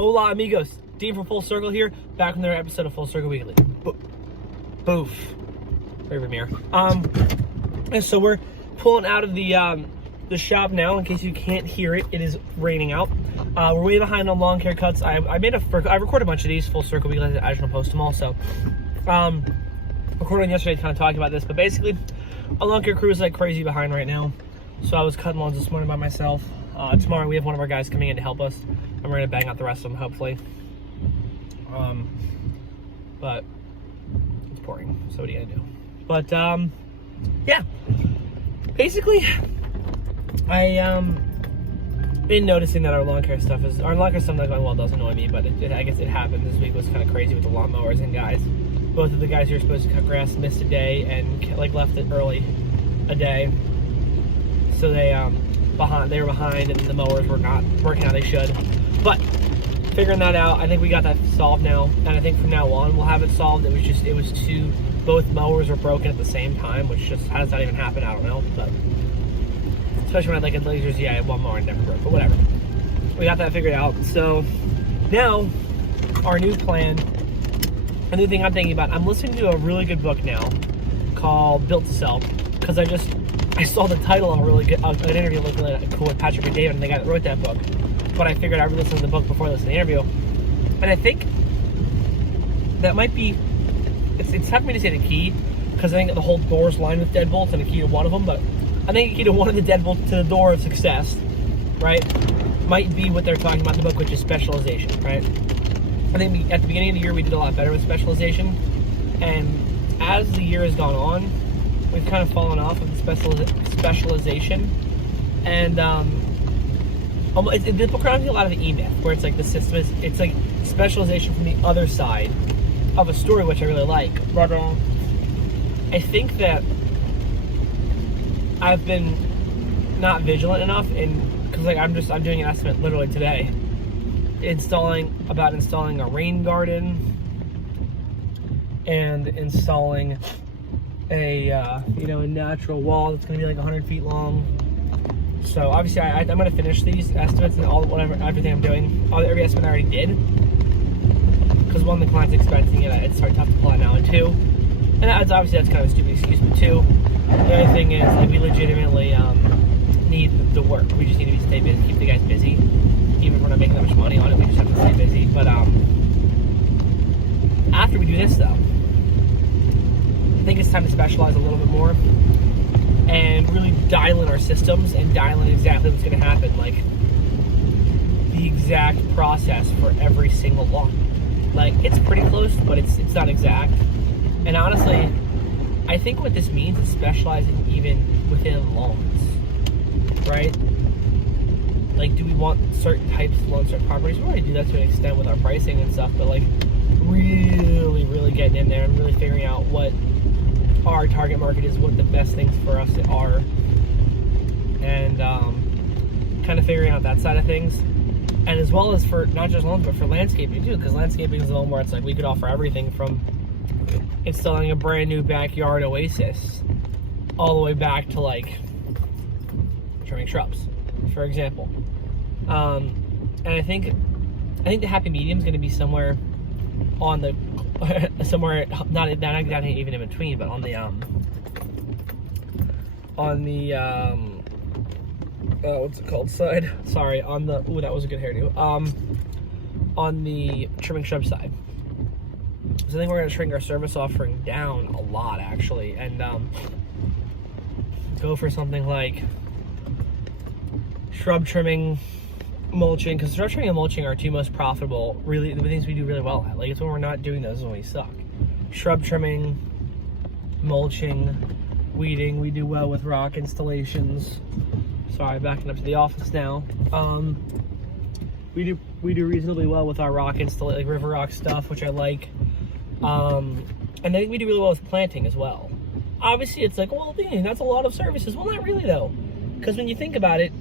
Hola amigos, Dean from Full Circle here, back with another episode of Full Circle Weekly. Boof. Very mirror. And so we're pulling out of the shop now. In case you can't hear it, it is raining out. We're way behind on lawn care cuts. I recorded a bunch of these Full Circle Weekly. I just want to post them all. So, recorded yesterday, kind of talking about this, but basically, our lawn care crew is like crazy behind right now. So I was cutting lawns this morning by myself. Tomorrow we have one of our guys coming in to help us, and we're gonna bang out the rest of them hopefully. But it's pouring, so what are you gonna do? But yeah, basically, I been noticing that our lawn care stuff not going well. Does annoy me, but I guess it happened. This week was kind of crazy with the lawnmowers, and guys, both of the guys who were supposed to cut grass missed a day and like left it early a day. So they were behind, and the mowers were not working how they should. But figuring that out, I think we got that solved now, and I think from now on we'll have it solved. Both mowers were broken at the same time, which just, how does that even happen? I don't know. But especially when I like lasers, yeah, I had one mower and never broke, but whatever. We got that figured out. So now our new plan, a new thing I'm thinking about, I'm listening to a really good book now called Built to Sell, because I saw the title of an interview looking really cool with Patrick McDavid and the guy that wrote that book. But I figured I would listen to the book before I listened to the interview. And I think that might be, it's tough for me to say the key, because I think the whole door's lined with deadbolts and a key to one of them, but I think the key to one of the deadbolts to the door of success, right, might be what they're talking about in the book, which is specialization, right? I think at the beginning of the year we did a lot better with specialization, and as the year has gone on, we've kind of fallen off of the specialization, and the book reminds me a lot of the E-Myth, where it's like the system it's like specialization from the other side of a story, which I really like. But I think that I've been not vigilant enough, because like I'm doing an estimate literally today, installing a rain garden and installing a natural wall that's going to be like 100 feet long. So obviously I'm going to finish these estimates and everything I'm doing. Every estimate I already did, because one, the client's expecting it. It's sort of tough to pull out now, and two, and that's kind of a stupid excuse, but two, the other thing is that we legitimately need the work. We just need to stay busy, keep the guys busy. Even if we're not making that much money on it, we just have to stay busy. But after we do this though, I think it's time to specialize a little bit more and really dial in our systems and dial in exactly what's going to happen, like the exact process for every single lawn. Like, it's pretty close, but it's not exact. And honestly, I think what this means is specializing even within lawns, right? Like, do we want certain types of lawns, certain properties? We already do that to an extent with our pricing and stuff, but like really, really getting in there and really figuring out what our target market is, what the best things for us are, and kind of figuring out that side of things. And as well as for not just lawns, but for landscaping too, because landscaping is the one where it's like we could offer everything from installing a brand new backyard oasis all the way back to like trimming shrubs, for example. And I think the happy medium is going to be somewhere on the not exactly even in between, but on the what's it called, side? Sorry, on the, ooh, that was a good hairdo. On the trimming shrub side. So I think we're going to shrink our service offering down a lot, actually, and go for something like shrub trimming, mulching, because shrub trimming and mulching are two most profitable, really, the things we do really well at. Like, it's when we're not doing those is when we suck. Shrub trimming, mulching, weeding, we do well with rock installations. Sorry, backing up to the office now. We do reasonably well with our rock like river rock stuff, which I like. And I think we do really well with planting as well. Obviously, it's like, well, dang, that's a lot of services. Well, not really though, because when you think about it,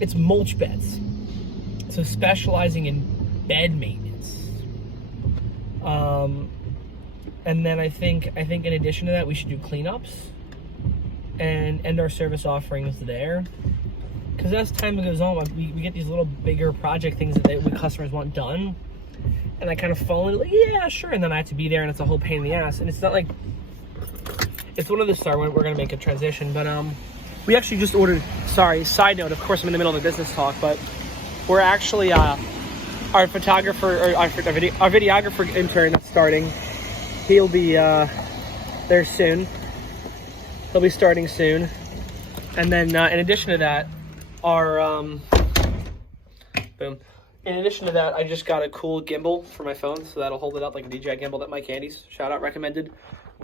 it's mulch beds. So specializing in bed maintenance. And then I think in addition to that, we should do cleanups and end our service offerings there. Because as time goes on, we get these little bigger project things that customers want done. And I kind of fall into like, yeah, sure. And then I have to be there and it's a whole pain in the ass. And it's not like, it's one of the we're going to make a transition. But we actually just ordered, side note, of course I'm in the middle of a business talk, but we're actually, our photographer, or our videographer intern that's starting, he'll be there soon. He'll be starting soon. And then in addition to that, boom. In addition to that, I just got a cool gimbal for my phone, so that'll hold it up like a DJI gimbal that Mike Andy's, shout out, recommended.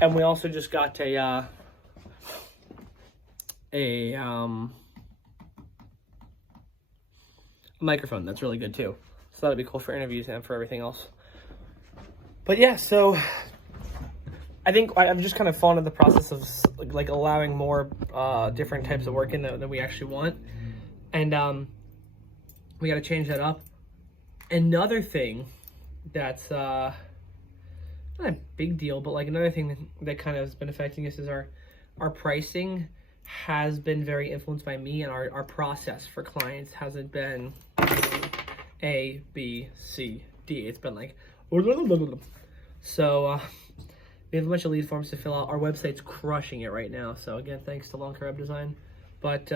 And we also just got a microphone that's really good too. So that'll be cool for interviews and for everything else. But yeah, so I think I've just kind of fallen into the process of like allowing more different types of work in that we actually want. And we got to change that up. Another thing that's not a big deal, but like another thing that kind of has been affecting us is our pricing has been very influenced by me, and our process for clients hasn't been A, B, C, D. It's been like, so we have a bunch of lead forms to fill out. Our website's crushing it right now. So again, thanks to Lawn Care Web Design. But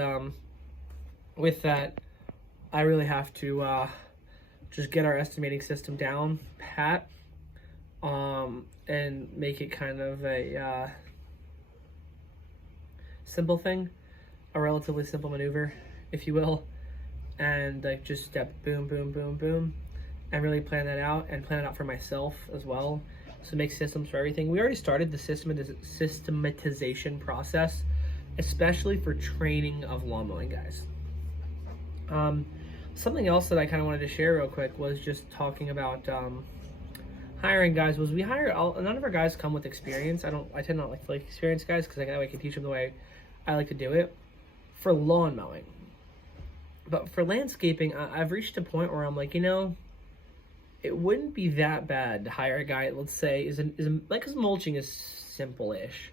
with that, I really have to just get our estimating system down pat, and make it kind of a simple thing, a relatively simple maneuver, if you will, and like just step boom, boom, boom, boom, and really plan that out and plan it out for myself as well. So make systems for everything. We already started the systematization process, especially for training of lawn mowing guys. Something else that I kind of wanted to share real quick was just talking about hiring guys. Was we hire none of our guys come with experience. I tend not like experienced guys because I can teach them the way I like to do it for lawn mowing. But for landscaping, I've reached a point where I'm like, it wouldn't be that bad to hire a guy, let's say, because mulching is simple-ish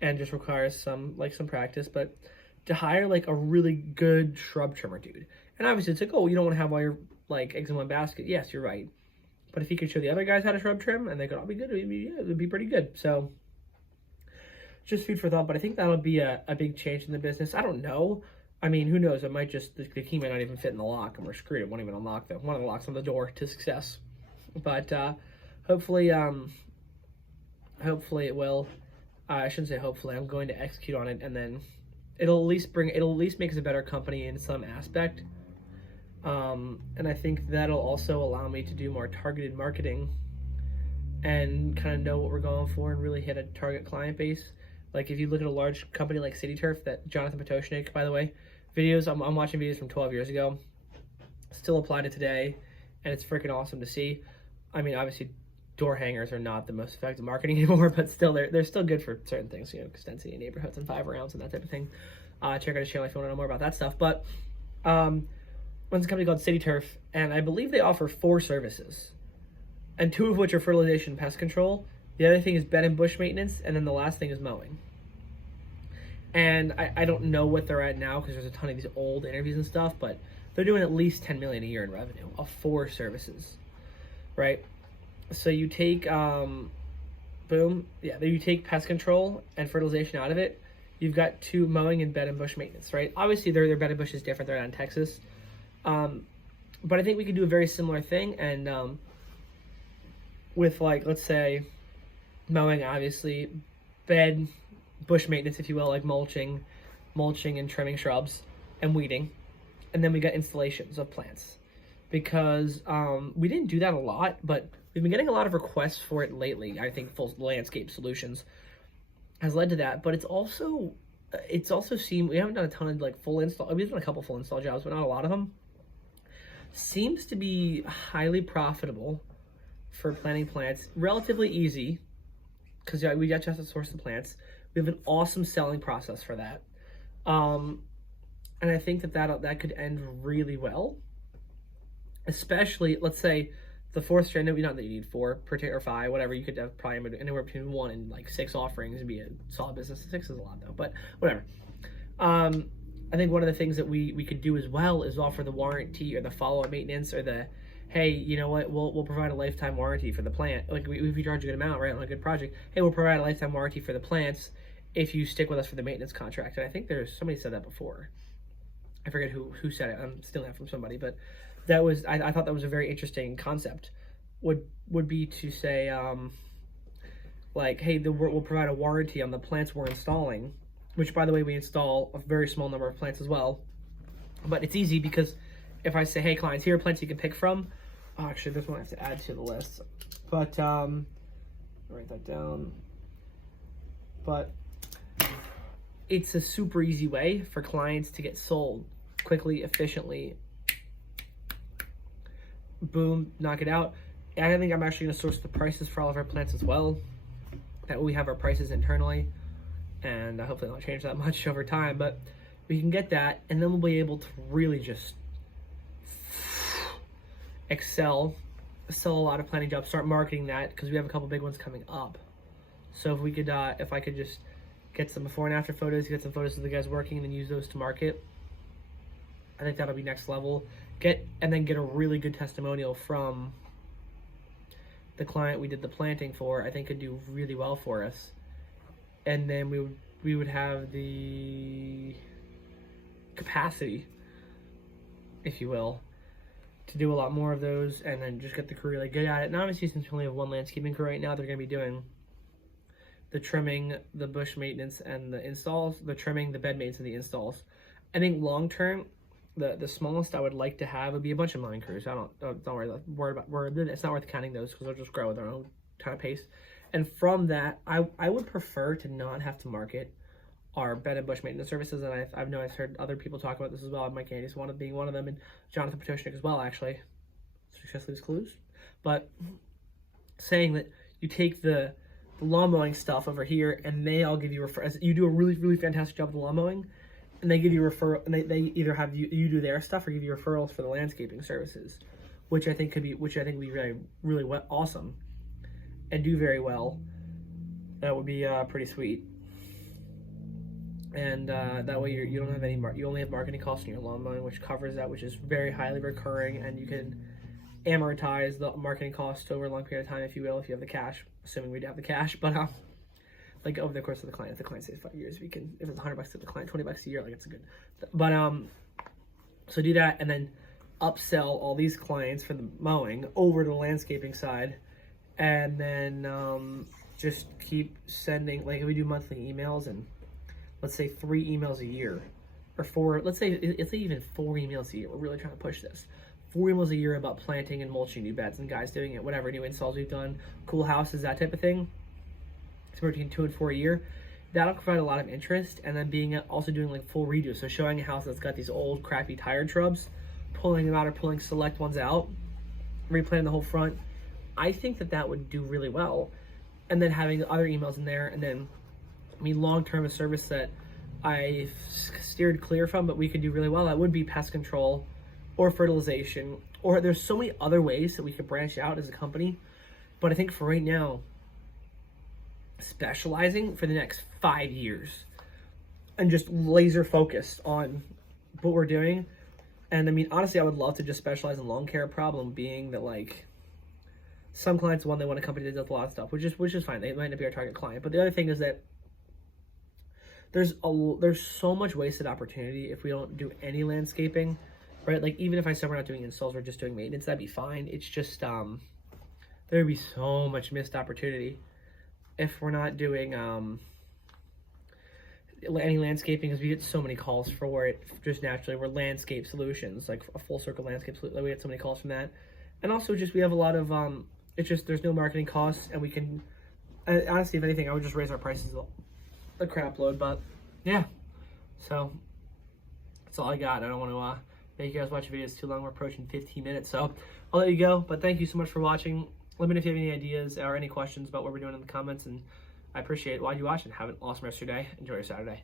and just requires some practice, but to hire like a really good shrub trimmer dude. And obviously it's like, oh, you don't want to have all your like eggs in one basket. Yes, you're right. But if he could show the other guys how to shrub trim and they could all be good, it would be pretty good. So just food for thought, but I think that'll be a big change in the business. I don't know. I mean, who knows? It might just, the key might not even fit in the lock and we're screwed. It won't even unlock one of the locks on the door to success. But hopefully it will. I shouldn't say hopefully. I'm going to execute on it, and then it'll at least make us a better company in some aspect. And I think that'll also allow me to do more targeted marketing and kind of know what we're going for and really hit a target client base. Like if you look at a large company like City Turf, that Johnathan Potochnick, by the way, videos, I'm watching videos from 12 years ago, still apply to today, and it's freaking awesome to see. I mean, obviously door hangers are not the most effective marketing anymore, but still they're still good for certain things, extensity in neighborhoods and 5 rounds and that type of thing. Check out his channel if you want to know more about that stuff. But one's a company called City Turf, and I believe they offer 4 services, and 2 of which are fertilization and pest control. The other thing is bed and bush maintenance, and then the last thing is mowing. And I don't know what they're at now because there's a ton of these old interviews and stuff, but they're doing at least $10 million a year in revenue of 4 services, right? So you take you take pest control and fertilization out of it. You've got 2 mowing and bed and bush maintenance, right? Obviously their bed and bush is different. They're out in Texas. But I think we could do a very similar thing, and with like, let's say mowing, obviously, bed, bush maintenance, if you will, like mulching and trimming shrubs and weeding. And then we got installations of plants, because we didn't do that a lot, but we've been getting a lot of requests for it lately. I think Full Landscape Solutions has led to that, but it's also seemed, we haven't done a ton of like full install. We've done a couple full install jobs, but not a lot of them. Seems to be highly profitable for planting plants, relatively easy because we got just to source the plants. We have an awesome selling process for that, and I think that could end really well. Especially, let's say the 4th strand. Not that you need 4 or 5, whatever. You could have probably anywhere between 1 and like 6 offerings and be a solid business. 6 is a lot though, but whatever. I think one of the things that we could do as well is offer the warranty or the follow-up maintenance or the, hey, you know what, we'll provide a lifetime warranty for the plant. Like if we charge a good amount, right, on a good project, hey, we'll provide a lifetime warranty for the plants if you stick with us for the maintenance contract. And I think there's somebody said that before. I forget who said it. I'm stealing it from somebody, but that was I thought that was a very interesting concept. Would be to say like, hey, we'll provide a warranty on the plants we're installing, which by the way we install a very small number of plants as well. But it's easy because if I say, hey clients, here are plants you can pick from. Oh, actually, this one I have to add to the list, but write that down. But it's a super easy way for clients to get sold quickly, efficiently. Boom, knock it out. And I think I'm actually going to source the prices for all of our plants as well. That way we have our prices internally, and hopefully not change that much over time, but we can get that, and then we'll be able to really just sell a lot of planting jobs, start marketing that, because we have a couple big ones coming up. So if we could, if I could just get some before and after photos, get some photos of the guys working, and then use those to market, I think that'll be next level. And then get a really good testimonial from the client we did the planting for. I think could do really well for us. And then we would have the capacity, if you will, to do a lot more of those, and then just get the crew really good at it. And obviously, since we only have one landscaping crew right now, they're going to be doing the trimming, the bush maintenance, and the installs. The trimming, the bed maintenance, and the installs. I think long term, the smallest I would like to have would be a bunch of mowing crews. Don't worry about it's not worth counting those because they'll just grow at their own kind of pace. And from that, I would prefer to not have to market our bed and bush maintenance services, and I've heard other people talk about this as well. Mike Candy's being one of them, and Johnathan Potochnick as well, actually. Success leaves clues. But saying that you take the lawn mowing stuff over here, and they all give you you do a really, really fantastic job with the lawn mowing, and they give you referral, and they either have you do their stuff or give you referrals for the landscaping services, which I think would be really, really awesome, and do very well. That would be pretty sweet. And that way you don't have any you only have marketing costs in your lawn mowing, which covers that, which is very highly recurring, and you can amortize the marketing cost over a long period of time, if you will, if you have the cash, assuming we'd have the cash. But like over the course of the client, if the client stays 5 years, we can, if it's $100 to the client, $20 a year, like it's a good. But so do that, and then upsell all these clients for the mowing over to the landscaping side, and then just keep sending, like if we do monthly emails, and let's say 3 emails a year, or 4, let's say even 4 emails a year. We're really trying to push this. 4 emails a year about planting and mulching new beds, and guys doing it, whatever, new installs we've done, cool houses, that type of thing. It's between 2 and 4 a year. That'll provide a lot of interest, and then also doing like full redos. So showing a house that's got these old crappy tired shrubs, pulling them out or pulling select ones out, replanting the whole front. I think that would do really well. And then having other emails in there, and then, I mean, long-term a service that I've steered clear from, but we could do really well, that would be pest control or fertilization, or there's so many other ways that we could branch out as a company. But I think for right now, specializing for the next 5 years and just laser focused on what we're doing. And I mean, honestly, I would love to just specialize in lawn care. Problem being that, like, some clients, they want a company that does a lot of stuff, which is fine. They might not be our target client. But the other thing is that there's so much wasted opportunity if we don't do any landscaping, right? Like, even if I said we're not doing installs, we're just doing maintenance, that'd be fine. It's just there'd be so much missed opportunity if we're not doing any landscaping, because we get so many calls for it just naturally. We're landscape solutions, like a full circle landscape solution. We get so many calls from that. And also just we have a lot of it's just there's no marketing costs, and we can honestly, if anything, I would just raise our prices a crap load. But yeah, so that's all I got. I don't want to make you guys watch videos too long. We're approaching 15 minutes, so I'll let you go. But thank you so much for watching. Let me know if you have any ideas or any questions about what we're doing in the comments, and I appreciate it. While you watch, and have an awesome rest of your day. Enjoy your Saturday.